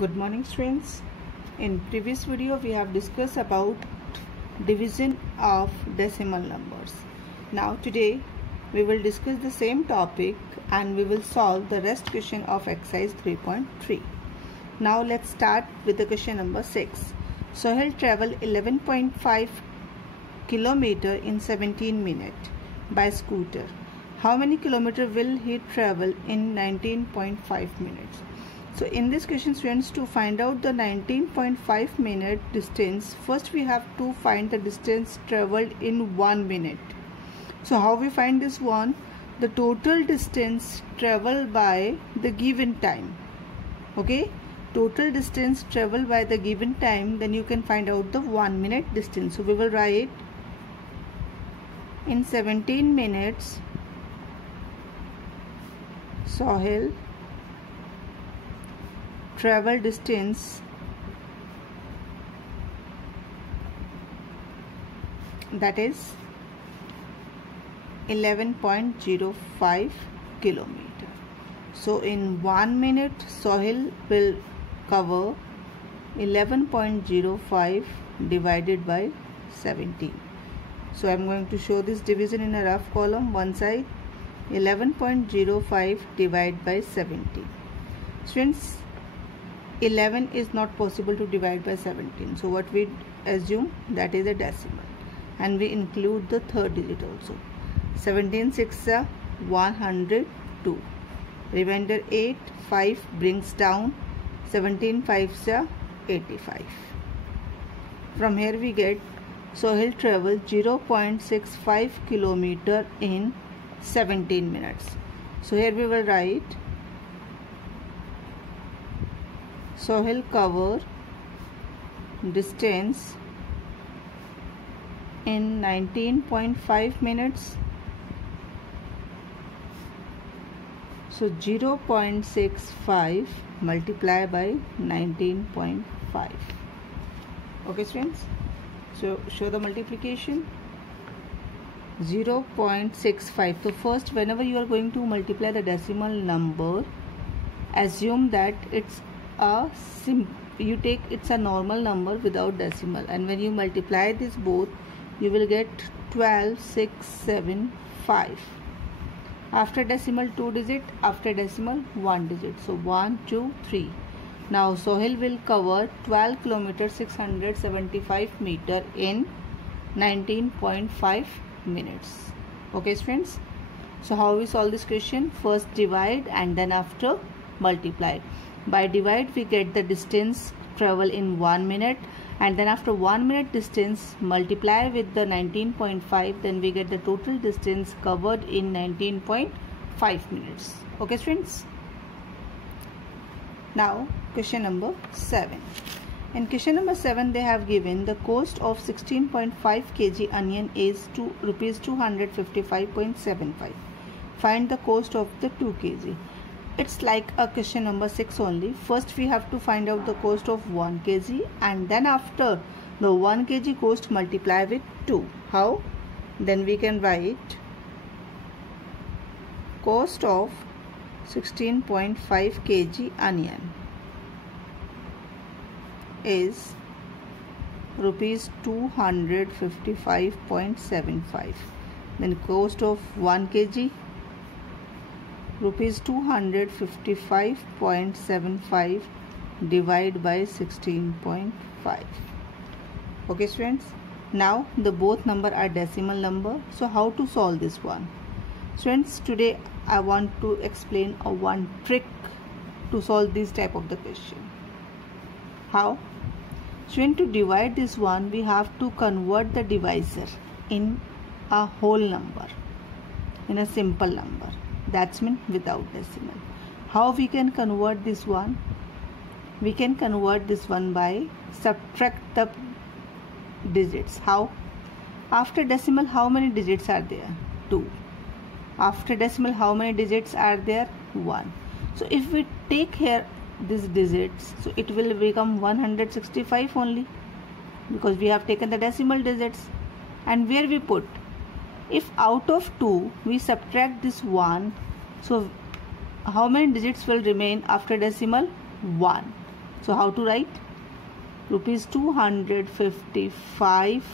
Good morning students. In previous video we have discussed about division of decimal numbers. Now today we will discuss the same topic and we will solve the rest question of exercise 3.3. Now let's start with the question number 6. Sohail traveled 11.5 kilometer in 17 minutes by scooter. How many kilometers will he travel in 19.5 minutes? So in this question students, to find out the 19.5 minute distance, first we have to find the distance traveled in 1 minute. So how we find this one? The total distance traveled by the given time. Okay, total distance traveled by the given time, then you can find out the 1 minute distance. So we will write in 17 minutes Sohail travel distance that is 11.05 kilometer. So in 1 minute Sohail will cover 11.05 divided by 17. So I am going to show this division in a rough column. One side 11.05 divided by 17. Students, 11 is not possible to divide by 17. So what we assume, that is a decimal, and we include the third digit also. 17 6 102. Remainder 8, 5 brings down 17 5 85. From here we get Sohail traveled 0.65 kilometer in 17 minutes. So here we will write Sohail cover distance in 19.5 minutes. So 0.65 multiplied by 19.5. Okay students, so show the multiplication. 0.65. So first, whenever you are going to multiply the decimal number, assume that it's a it's a normal number without decimal, and when you multiply this both you will get 12,675. After decimal 2 digit, after decimal 1 digit. So 1 2 3. Now Sohail will cover 12 kilometers 675 meter in 19.5 minutes. Okay friends, so how we solve this question? First divide and then after multiply. By divide we get the distance travel in 1 minute, and then after 1 minute distance multiply with the 19.5, then we get the total distance covered in 19.5 minutes. Okay friends. Now question number 7. In question number 7 they have given the cost of 16.5 kg onion is rupees 255.75. Find the cost of the 2 kg. It's like a question number 6 only. First we have to find out the cost of 1 kg, and then after the 1 kg cost multiply with 2. How? Then we can write cost of 16.5 kg onion is rupees 255.75. Then cost of 1 kg rupees 255.75 divided by 16.5. Okay students, now the both number are decimal number. So how to solve this one? Students, today I want to explain one trick to solve this type of the question. How? Student, to divide this one we have to convert the divisor in a whole number, in a simple number. That's mean without decimal. How we can convert this one? We can convert this one by subtract the digits. How? After decimal how many digits are there? 2. After decimal how many digits are there? 1. So if we take here these digits, so it will become 165 only, because we have taken the decimal digits. And where we put, if out of 2 we subtract this 1, so how many digits will remain after decimal? 1. So how to write? Rupees 255,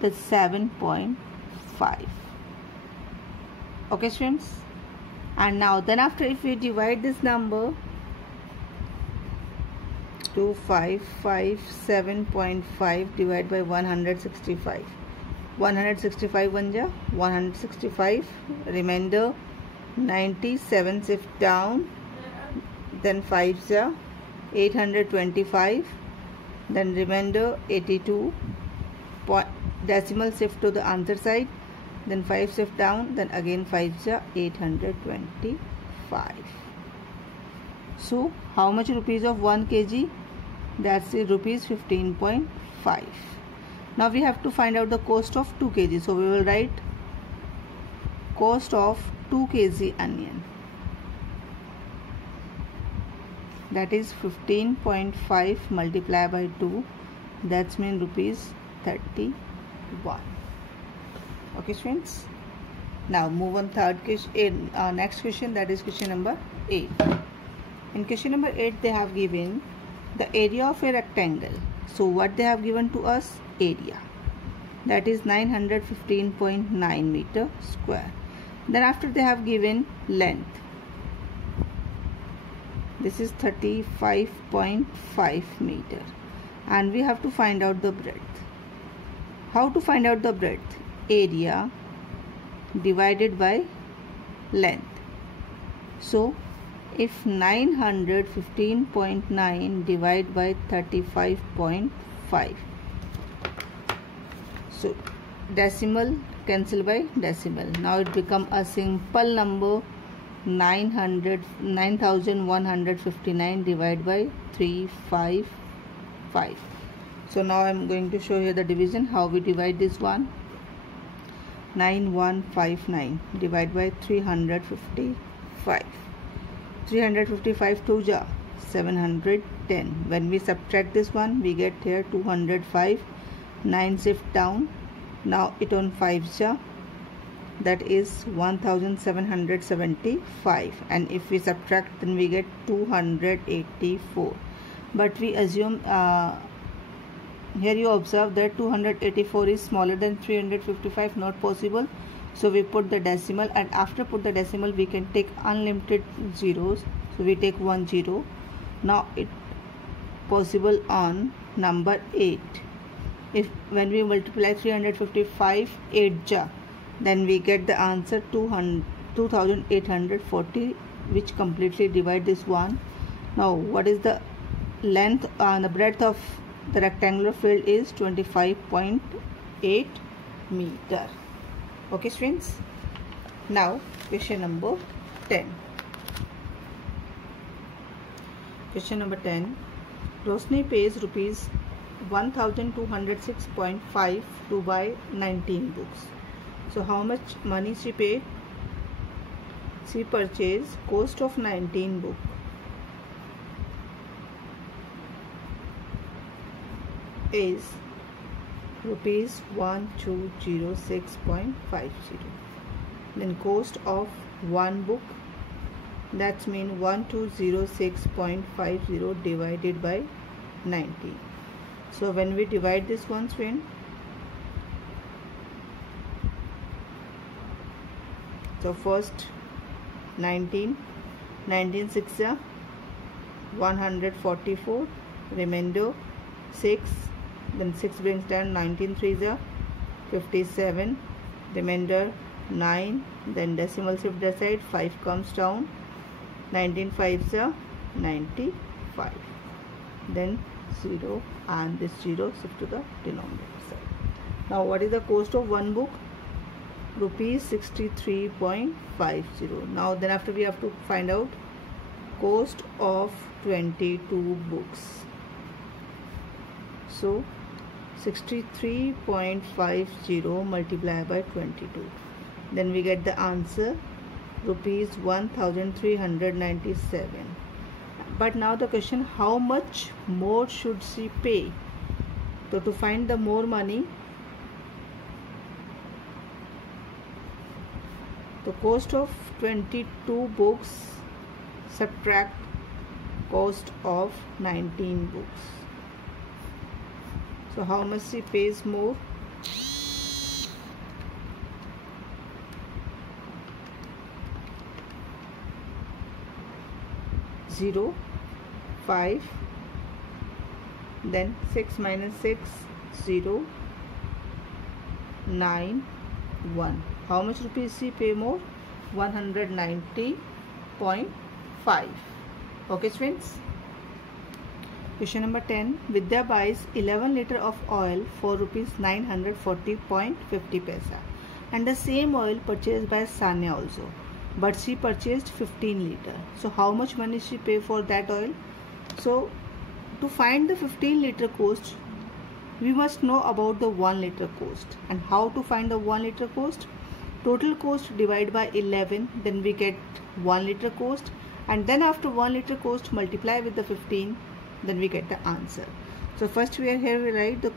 that's 7.5. Okay students, and now then after, if we divide this number 2557.5 divided by 165, 165 1 ja 165, remainder 97 shift down, then 5 ja 825, then remainder 82, decimal shift to the answer side, then 5 shift down, then again 5 ja 825. So how much rupees of 1 kg? That's rupees 15.5. Now we have to find out the cost of 2 kg. So we will write cost of 2 kg onion, that is 15.5 multiplied by 2, that's mean rupees 31. Okay students, now move on next question, that is question number 8. In question number 8 they have given the area of a rectangle. So what they have given to us? Area, that is 915.9 meter square. Then after they have given length, this is 35.5 meter, and we have to find out the breadth. How to find out the breadth? Area divided by length. So if 915.9 divided by 35.5, so decimal cancel by decimal, now it become a simple number, 9159 divided by 355. So now I am going to show you the division, how we divide this one. 9159 divided by 355. 355 2 ja 710. When we subtract this one, we get here 205. 9 shift down, now it on 5 ja, that is 1775, and if we subtract, then we get 284. But we assume here you observe that 284 is smaller than 355, not possible. So we put the decimal, and after put the decimal we can take unlimited zeros. So we take 1 0. Now it possible on number 8. If when we multiply 355 8 ja, then we get the answer 2840, which completely divide this one. Now what is the length and the breadth of the rectangular field? Is 25.8 meter. Okay students, now question number 10. Question number 10. Rosni pays rupees 1206.5 to buy 19 books. So how much money she paid? She purchased cost of 19 book is rupees 1206.50. Then cost of one book, that's mean 1206.50 divided by 19. So when we divide this one, friend, so first 19 6 ja 144, remainder 6, then 6 brings down 19 3 ja 57, remainder 9, then decimal shift that side, 5 comes down, 19 5 ja 95, then 0 and this 0 shift to the denominator side. Now what is the cost of one book? Rupees 63.50. Now then after we have to find out cost of 22 books. So 63.50 multiplied by 22, then we get the answer rupees 1397. But now the question, how much more should she pay? So to find the more money, the cost of 22 books subtract cost of 19 books. So how much she pays more? Zero, 5, then 6 minus 6, 0, 9, 1. How much rupees she pay more? 190.5. Okay friends. Question number 10. Vidya buys 11 liter of oil for rupees 940.50 and the same oil purchased by Sanya also, but she purchased 15 liter. So how much money she pay for that oil? So to find the 15 liter cost, we must know about the 1 liter cost. And how to find the 1 liter cost? Total cost divided by 11, then we get 1 liter cost, and then after 1 liter cost multiply with the 15, then we get the answer. So first we write the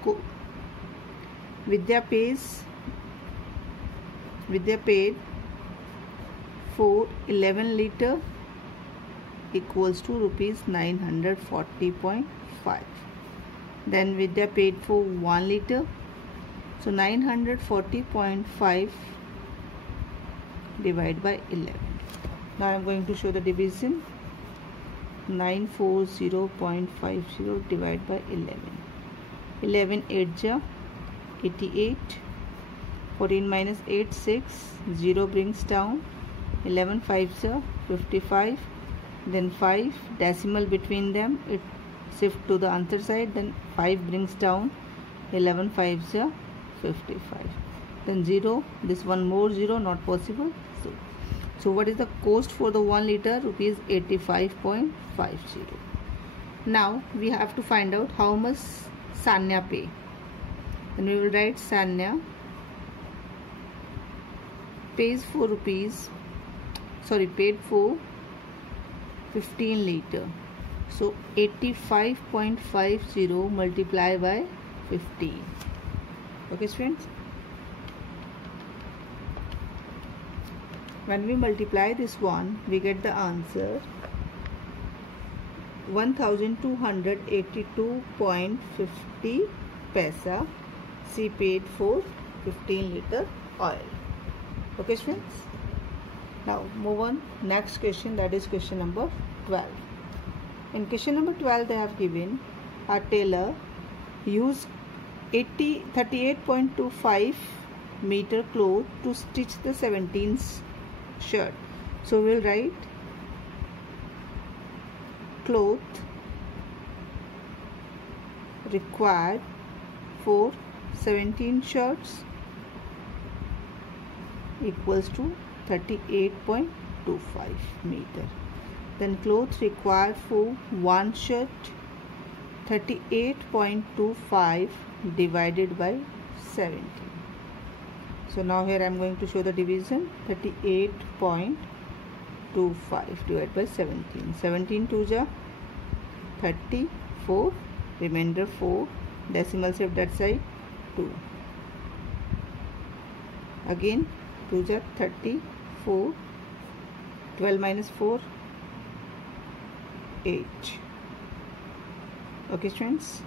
Vidya paid for 11 liter equals to rupees 940.5. Then Vidya paid for 1 liter, so 940.5 divided by 11. Now I am going to show the division. 940.50 divided by 11. 11 8 ja 88. 14 minus 8 6. 0 brings down. 11 5 ja 55. Then 5 decimal between them. It shift to the other side. Then 5 brings down. 11 5 ja 55. Then 0. This one more 0 not possible. So what is the cost for the 1 liter? Rupees 85.50. Now we have to find out how much Sanya pay. Then we will write Sanya paid for 15 liter. So 85.50 multiplied by 15. Okay friends. When we multiply this one, we get the answer 1282.50 paisa she paid for 15 liter oil. Okay friends. Now move on next question, that is question number 12. In question number 12 they have given a tailor used 38.25 meter cloth to stitch the 17th shirt. So we'll write cloth required for 17 shirts equals to 38.25 meter. Then cloth required for one shirt, 38.25 divided by 17. So now here I am going to show the division. 38.25 divided by 17. 17 2 ja 34, remainder 4, decimal shift that side 2. Again 2 ja 34, 12 minus 4 8. Okay friends.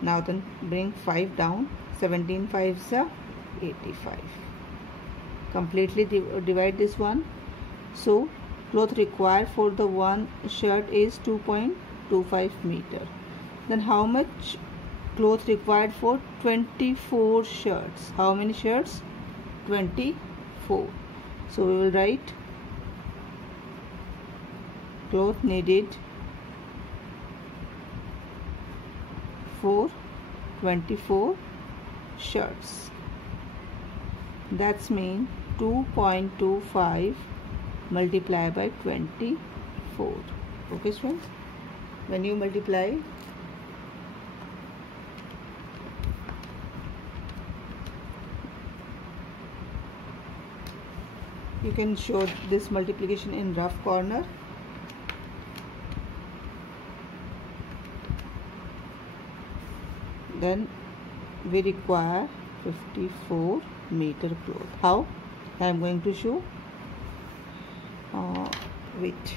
Now then bring 5 down. 17 5s are 85. Completely divide this one. So cloth required for the one shirt is 2.25 meter. Then how much cloth required for 24 shirts? How many shirts? 24. So we will write cloth needed for 24 shirts. That's mean 2.25 multiplied by 24. Okay friends, when you multiply you can show this multiplication in rough corner. Then we require 54 meter cloth. How? I am going to show. Wait.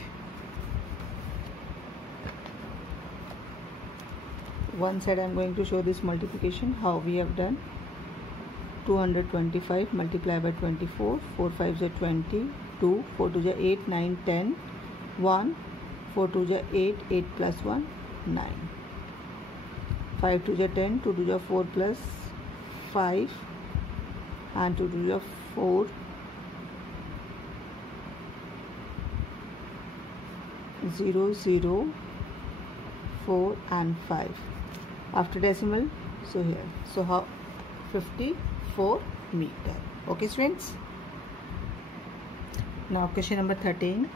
one side I am going to show this multiplication how we have done. 225 multiplied by 24, 4 5s are 20, 2, 4 2s are 8, 9, 10, 1, 4 2s are 8, 8 plus 1, 9, 5 2s are 10, 2 2s are 4 plus 5, and 2 2s are 4, 0 0, 4 and 5 after decimal. So here, so how 54 meter. Okay students, now question number 13.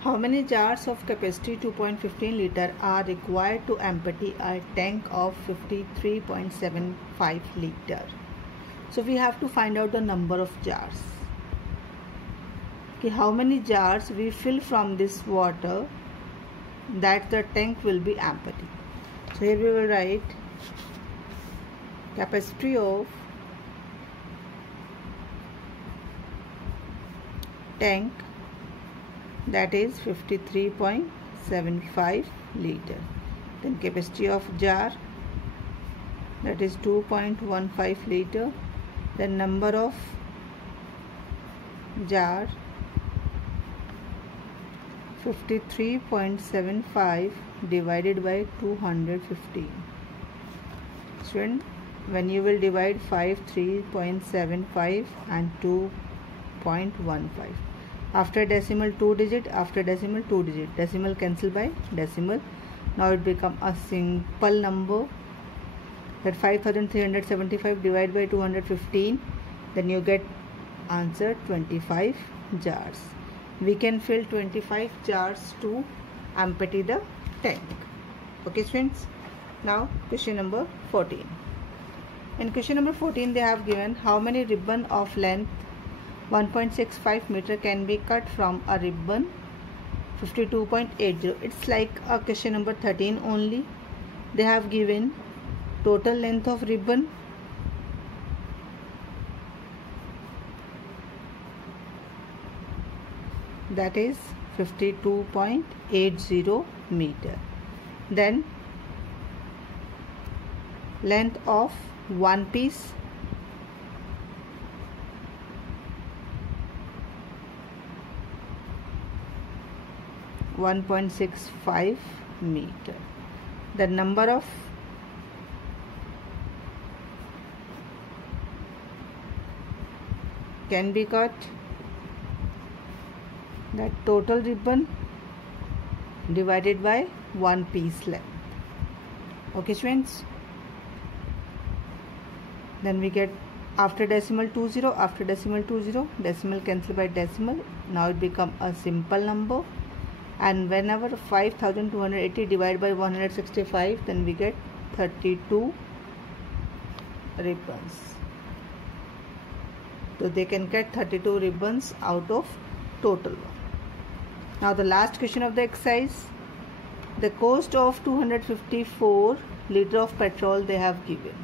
How many jars of capacity 2.15 liter are required to empty a tank of 53.75 liter? So we have to find out the number of jars. Okay, how many jars we fill from this water that the tank will be empty. So here we will write capacity of tank, that is 53.75 liter. Then capacity of jar, that is 2.15 liter. Then number of jar, 53.75 divided by 215. Student, when you will divide 3.75 and 2.15, after decimal 2 digit, after decimal 2 digit, decimal cancel by decimal. Now it become a simple number, that 5375 divided by 215, then you get answer 25 jars. We can fill 25 jars to empty the tank. Okay students, now question number 14. In question number 14 they have given how many ribbon of length 1.65 meter can be cut from a ribbon 52.80. It's like a question number 13 only. They have given total length of ribbon, that is 52.80 meter. Then length of one piece, (1.65 meter). The number of can be cut, that total ribbon divided by one piece length. Okay students, then we get after decimal 20, after decimal 20, decimal cancel by decimal. Now it become a simple number, and whenever 5280 divided by 165, then we get 32 ribbons. So they can get 32 ribbons out of total one. Now the last question of the exercise, the cost of 254 liter of petrol they have given,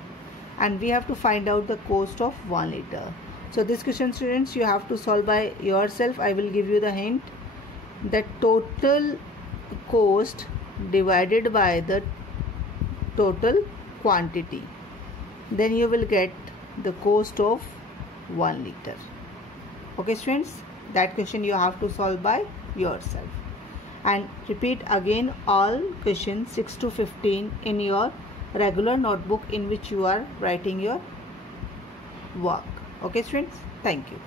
and we have to find out the cost of 1 liter. So this question students you have to solve by yourself. I will give you the hint. The total cost divided by the total quantity, then you will get the cost of 1 liter. Okay students, that question you have to solve by yourself, and repeat again all questions 6 to 15 in your regular notebook in which you are writing your work. Okay students, thank you.